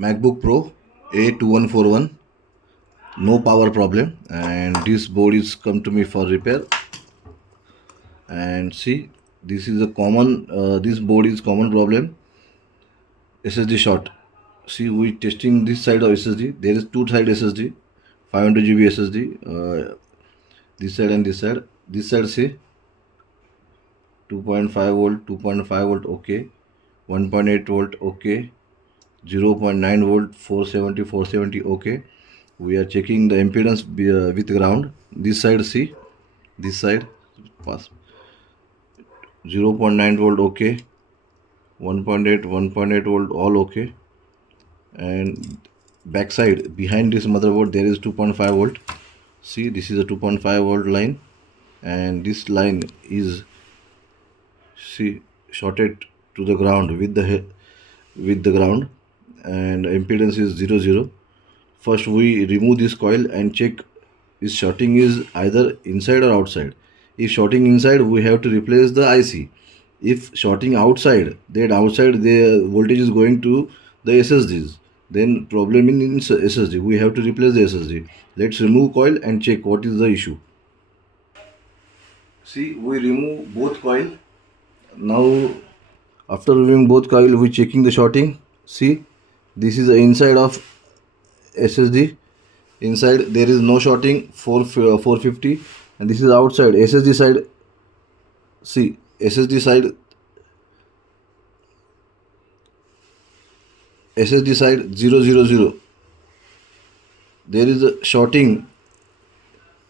MacBook Pro A2141, no power problem, and this board is come to me for repair. And see, this is a common this board is common problem, SSD short. See, we testing this side of SSD. There is two side SSD, 500 GB SSD, this side and this side. This side, see, 2.5 volt, 2.5 volt, okay, 1.8 volt, okay, 0.9 volt, 470, 470, okay. We are checking the impedance with ground. This side, see, this side pass 0.9 volt, okay, 1.8, 1.8 volt, all okay. And backside behind this motherboard there is 2.5 volt. See, this is a 2.5 volt line, and this line is, see, shorted to the ground with the ground, and impedance is 0, 0. First we remove this coil and check if shorting is either inside or outside. If shorting inside, we have to replace the IC. If shorting outside, then outside the voltage is going to the SSDs, then problem in SSD, we have to replace the SSD. Let's remove coil and check what is the issue. See, we remove both coil. Now after removing both coil, we checking the shorting. See, this is the inside of SSD. Inside there is no shorting, 450, and this is outside SSD side. See, SSD side 0, 0, 0. There is a shorting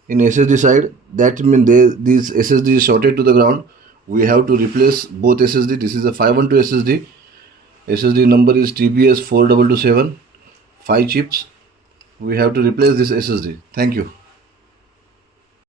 in SSD side. That means this SSD is shorted to the ground. We have to replace both SSD. This is a 512 SSD. SSD number is TBS 4227. 5 chips. We have to replace this SSD. Thank you.